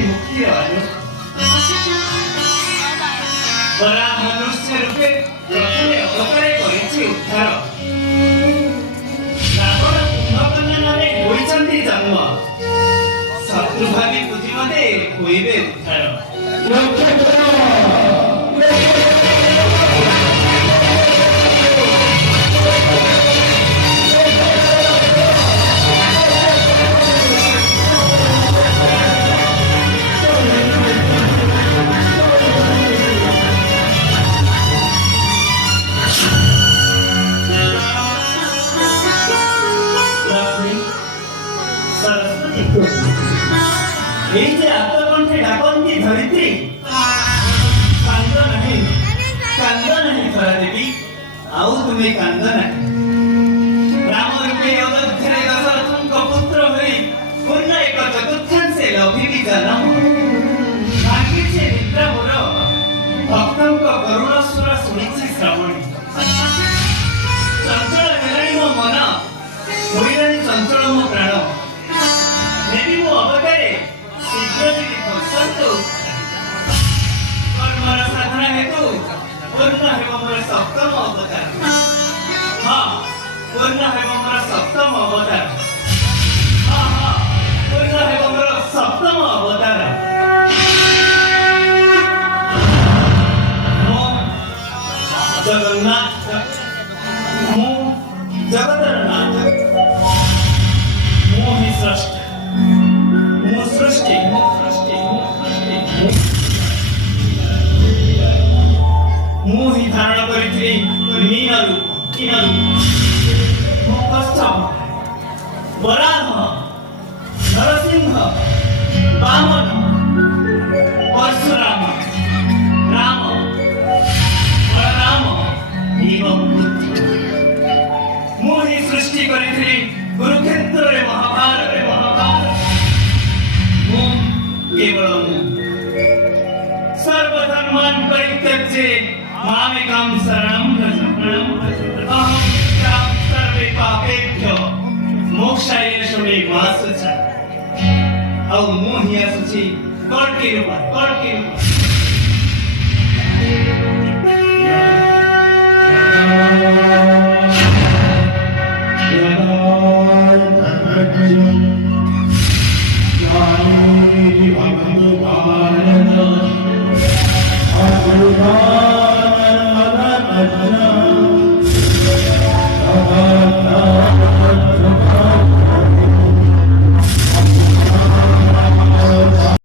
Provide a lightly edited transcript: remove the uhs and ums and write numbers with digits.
मुक्तिर परा मनुष्य रूपे प्रथमे अवतारे करिछि उद्धार रावण कुंभकर्ण नामे होइछन्ति जन्म शत्रु भावी बुद्धिमते होइबे उद्धार आत्मकंठे डाकंती धरित्री कांद नहीं धरा देवी आउ तुम्हें कांद नहीं राम रूपे अयोध्या दशरथंक पुत्र होई पूर्ण एक चतुर्थांशे लभिबी जन्म भांगिछे निद्रा मोर भक्तंक करुण स्वर शुणिछि श्रवणी चंचल हेलाणी मो मन होइलाणी चंचल मो प्राण देवी मो अवतारे कर्मर साधना हेतु पूर्ण हेब मोर सप्तम अवतार हाँ पूर्ण हेब मोर सप्तम अवतार हाँ पूर्ण हेब मोर सप्तम अवतार जगन्नाथ मु जगतर नाथ मु ही सृष्टि मुहि धारण करिथि मीनरु मुखस्थम वराह नरसिंह वामन परशुराम राम बलराम एवं मुहि सृष्टि करिथि कुरुक्षेत्र रे महाभारत केवल सर्वधर्मान परित्यज्य मामेकं शरणं व्रज अहं सर्वे पापेभ्यो मोक्षाय शमे वासुच औ मोहि असुचि कल्के रूप Thank you.